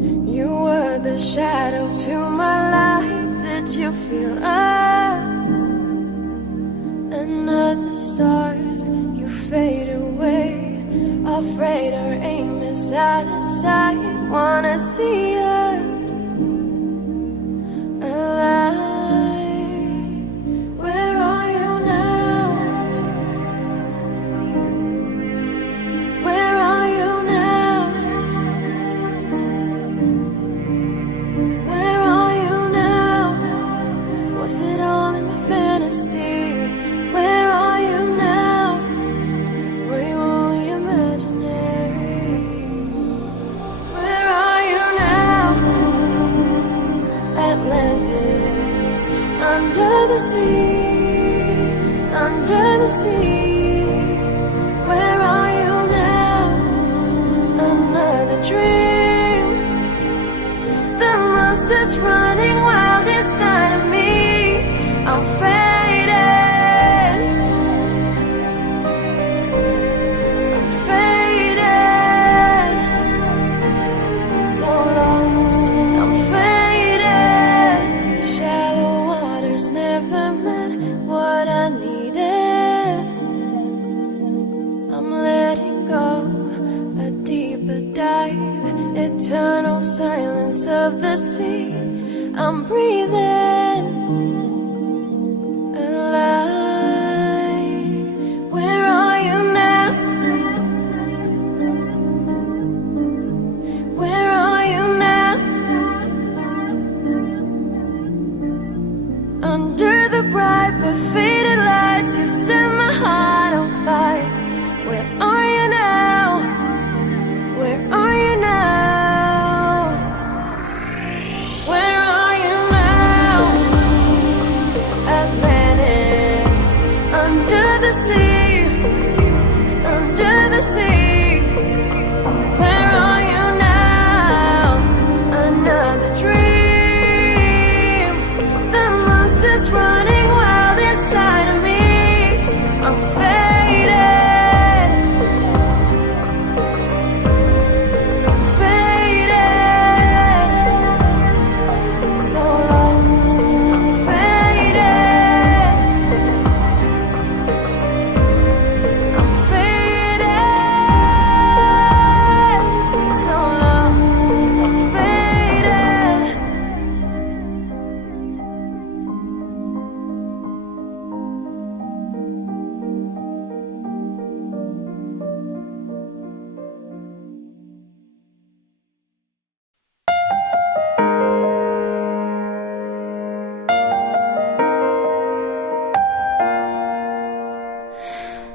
You were the shadow to my light. Did you feel us? Another star, you fade away. Afraid our aim is out of sight. Wanna see us alive. Where are you now? Where are you now? Where are you now? Was it all in my fantasy? Where are you now? Were you only imaginary? Where are you now? Atlantis, under the sea, under the sea. Where are you now? Another dream. The monster's running wild inside of me. I'm faded. I'm faded. So lost. I'm faded. These shallow waters never meant what I needed. I'm letting go. A deeper dive. Eternal silence of the sea. I'm breathing alive. Where are you now? Where are you now? Under the bright but faded lights, you set my heart on fire. Where are you now? Where are you now? Where are you now? Atlantis, under the sea, under the sea. Where are you now? Another dream. The monster's running wild inside of me. I'm faded. I'm faded. So lost. I'm faded. I'm faded. So lost. I'm faded.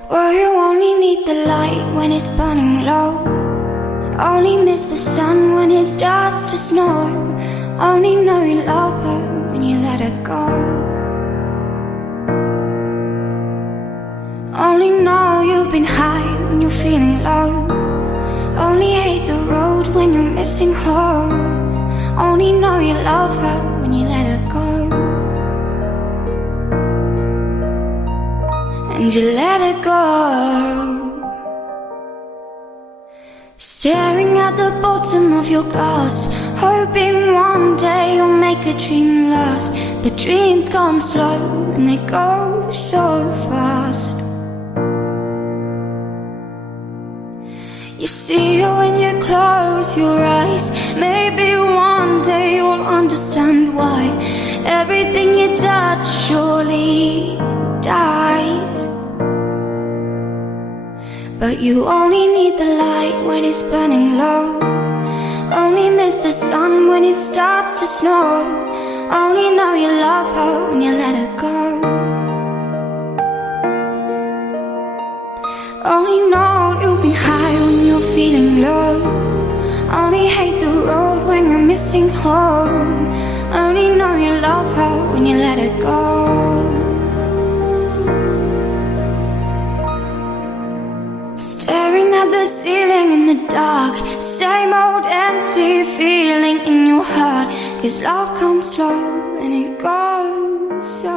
Well, you only need the light when it's burning low. Only miss the sun when it starts to snow. Only know you love her when you let her go. Only know you've been high when you're feeling low. Only hate the road when you're missing home. Only know you love her when you let her go. And you let her go. Staring at the bottom of your glass, hoping one day you'll make a dream last. But dreams come slow and they go so fast. You see her when you close your eyes. Maybe one day you'll understand why everything you touch surely dies. But you only need the light when it's burning low. Only miss the sun when it starts to snow. Only know you love her when you let her go. Only know you've been high when you're feeling low. Only hate the road when you're missing home. Only know you love her when you let her go. Staring at the ceiling in the dark, same old empty feeling in your heart. 'Cause love comes slow and it goes so